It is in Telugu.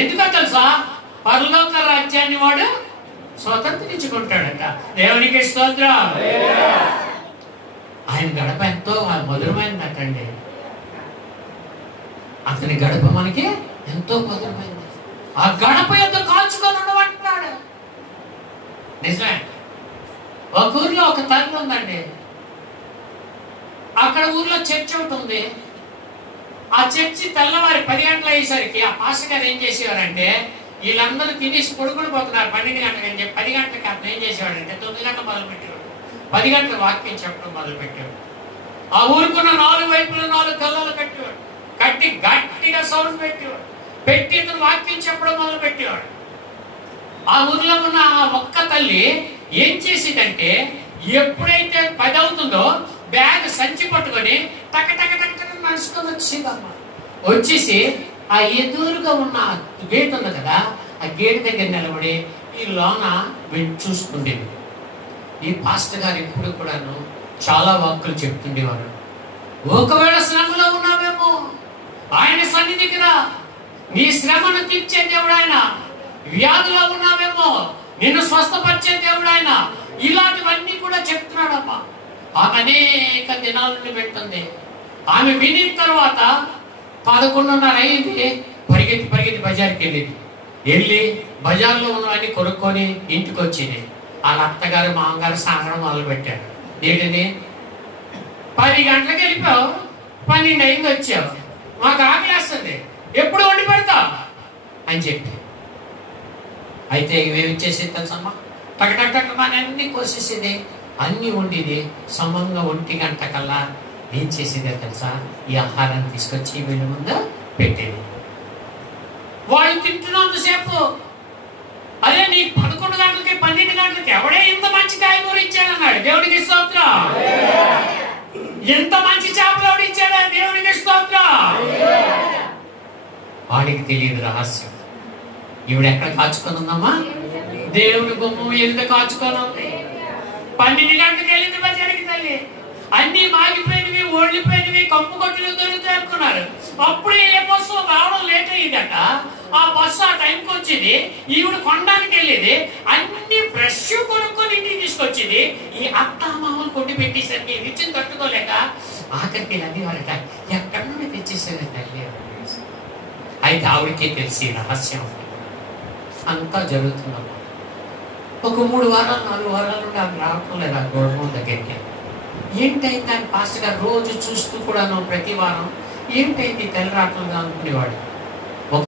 ఎందుకో తెలుసా? పరలోక రాజ్యాన్ని వాడు స్వతంత్రించుకుంటాడట. దేవునికి స్తోత్రం. ఆయన గడప ఎంతో మధురమైందటండి. అతని గడప మనకి ఎంతో మధురమైంది. ఆ గడప యొక్క కాల్చుకొని ఉండమంటున్నాడు. నిజమే. ఒక ఊర్లో ఒక తల్లి ఉందండి. అక్కడ ఊర్లో చర్చి ఒకటి ఉంది. ఆ చర్చి తెల్లవారి 10 గంటలు అయ్యేసరికి ఆ పాస్టర్ గారు ఏం చేసేవారంటే, వీళ్ళందరూ తినేసి పడుకుడిపోతున్నారు 12 గంటలకు అని చెప్పి 10 గంటలకి అతను ఏం చేసేవాడంటే 9 గంటలు మొదలు పెట్టేవాడు. 10 గంటల వాక్యం చెప్పడం మొదలు పెట్టేవాడు. ఆ ఊరుకున్న 4 వైపులు 4 కళ్ళలు కట్టేవాడు. కట్టి గట్టిగా సౌండ్ పెట్టేవాడు. పెట్టి ఇతను వాక్యం చెప్పడం మొదలు పెట్టేవాడు. ఆ ఊర్లో ఉన్న ఆ ఒక్క తల్లి ఏం చేసేదంటే, ఎప్పుడైతే 10 అవుతుందో బ్యాగ్ సంచి పట్టుకొని టక టక టక నడుచుకొని వచ్చేదమ్మా. వచ్చేసి ఆ ఎదురుగా ఉన్న గేట్ ఉంది కదా, ఆ గేట్ దగ్గర నిలబడి ఈ లోన చూసుకుండేది. ఈ పాస్టర్ గారు ఎప్పుడు కూడాను చాలా వాక్కులు చెప్తుండేవారు. ఒకవేళ శ్రమలో ఉన్నావేమో ఆయన సన్నిధికి రా, నీ శ్రమను తీర్చే దేవుడు ఆయన. వ్యాధిలో ఉన్నావేమో నిన్ను స్వస్థపరిచే దేవుడు ఆయన. ఇలాంటివన్నీ కూడా చెప్తున్నాడమ్మా. ఆమె అనేక దినాల నుండి వింటుంది. ఆమె వినిన తర్వాత 11:30 అయింది. పరిగెత్తి పరిగెత్తి బజార్కి వెళ్ళి బజార్లో ఉన్నవన్నీ కొనుక్కొని ఇంటికి వచ్చింది. వాళ్ళ అత్తగారు మామగారు సాగడం మొదలు పెట్టారు. ఏంటని 10 గంటలకు వెళ్ళిపోయావు, 12 అయింది వచ్చావు, మాకు ఆకలేస్తుంది, ఎప్పుడు వండి పెడతావు అని చెప్పి. అయితే ఇవేమి చేసేది తెలుసమ్మా? టకటకటకమని అన్ని కోసేసేది, అన్ని వండిది. సమంగా 1 గంట కల్లా ఏం చేసేదే తెలుసా? ఈ ఆహారాన్ని తీసుకొచ్చి వీళ్ళ ముందు పెట్టేది. వాళ్ళు తింటున్నంతసేపు, అదే నీ 11 గంటలకి 12 గంటలకి ఎవడే ఇంత మంచి కాయగూర ఇచ్చాడన్నాడు. దేవుడికి స్తోత్రం. ఎంత మంచి చేపలు ఎవడు ఇచ్చాడా? దేవుడికి స్తోత్రం. వాడికి తెలియదు రహస్యం. ఈవిడ ఎక్కడ కాచుకొని ఉందమ్మా? దేవుడి గుమ్మం ఎదుట కాచుకొని ఉంది. 12 గంటలకు వెళ్ళింది బజారికి తల్లి. అన్ని మాగిపోయినవి, ఓడిపోయినవి, కప్పు కొట్టులు దొరుకుతాయి అనుకున్నారు. అప్పుడు ఏ బస్సు రావడం లేట్ అయ్యిందట. ఆ బస్సు ఆ టైంకి వచ్చింది. ఈవిడ కొనడానికి వెళ్ళేది. అన్ని ఫ్రెష్ కొనుక్కొని ఇంటికి తీసుకొచ్చింది. ఈ అత్త మామూలు కొట్టి పెట్టేసరికి రుచిని తట్టుకోలేక ఆఖరికి అది వాళ్ళట ఎక్కడి నుండి తెచ్చేసేది తల్లి. అయితే ఆవిడకే తెలిసి రహస్యం అంతా జరుగుతుందమ్మా. ఒక 3 వారాలు 4 వారాల నుండి ఆమె రావటం లేదు ఆ గొడవ దగ్గరికి. ఏంటైంది అని పాస్టర్ గారు రోజు చూస్తూ కూడాను ప్రతి వారం ఏంటైంది తెల్ల రావట్లేదు అనుకునేవాడు.